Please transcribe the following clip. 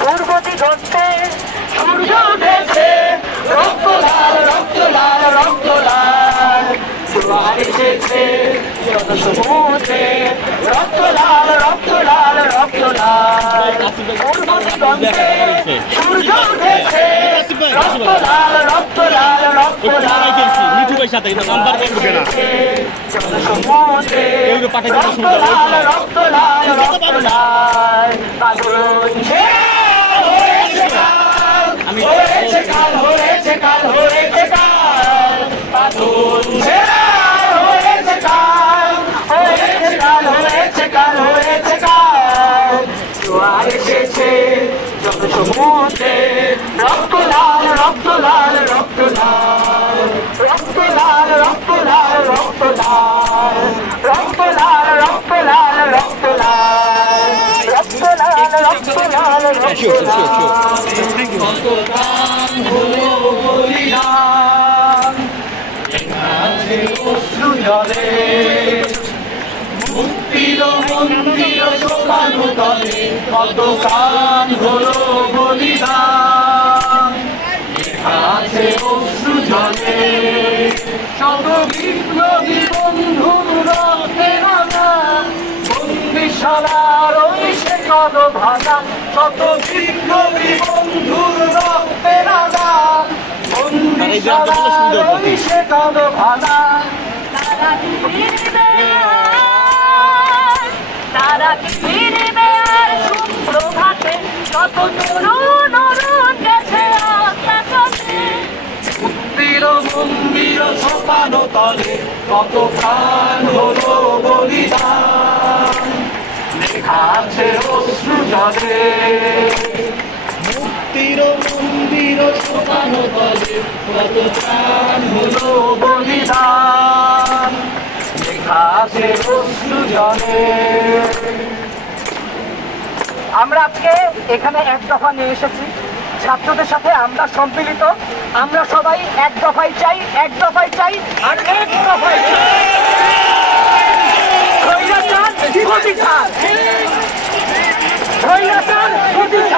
পূর্ব দিগন্তে সূর্য উঠেছে, রক্ত লাল রক্ত লাল রক্ত লাল, জোয়ার এসেছে যত সমুদ্রে, রক্ত লাল রক্ত লাল রক্ত লাল। পূর্ব দিগন্তে সূর্য উঠেছে, রক্ত লাল রক্ত লাল রক্ত লাল, যত সমুদ্রে, রক্ত লাল রক্ত লাল রক্ত লাল। হয়েছে কাল হয়েছে কাল হয়েছে কাল, পাথর হয়েছে কাল হয়েছে কাল হয়েছে কাল হয়েছে কাল, জোয়ার এসেছে যত সমুদ্রে, রক্ত লাল রক্ত লাল রক্ত লাল, রক্ত লাল রক্ত লাল রক্ত লাল, রক্ত লাল রক্ত লাল রক্ত লাল, রক্ত লাল রক্ত লাল রক্ত লাল। কত গান হলো বলিদান, আছে অশ্রু জলে, মুক্তির মন্দির শোভানো তলে, কত গান হলো বলিদান, আছে অশ্রু জলে, শত বিপ্লবী বন্ধুর রক্তে রাঙা, বন্দিশালার ওই সে কত ভাষা, শত বিপ্লবী বন্ধুর রক্তে রাঙা, বন্দিশালার ওই সে কত ভাষা। তারা ফিরবে তারা ফিরবে আর সুপ্রভাতে, কত তরুণ অরুণ গেছে আকাশে, মুক্তির মন্দির সোপানো তলে, কত প্রাণ হলো বলিদান, লেখা আছে অশ্রু জলে, মুক্তির মন্দির সোপানো তলে, কত প্রাণ হলো বলিদান, লেখা আছে অশ্রু জলে। আমরা আজকে এখানে এক দফা নিয়ে এসেছি, ছাত্রদের সাথে আমরা সম্মিলিত, আমরা সবাই এক দফায় চাই, এক দফায় চাই আর এক দফায় চাই। স্বৈরাচার প্রতিষ্ঠা, স্বৈরাচার প্রতিষ্ঠা।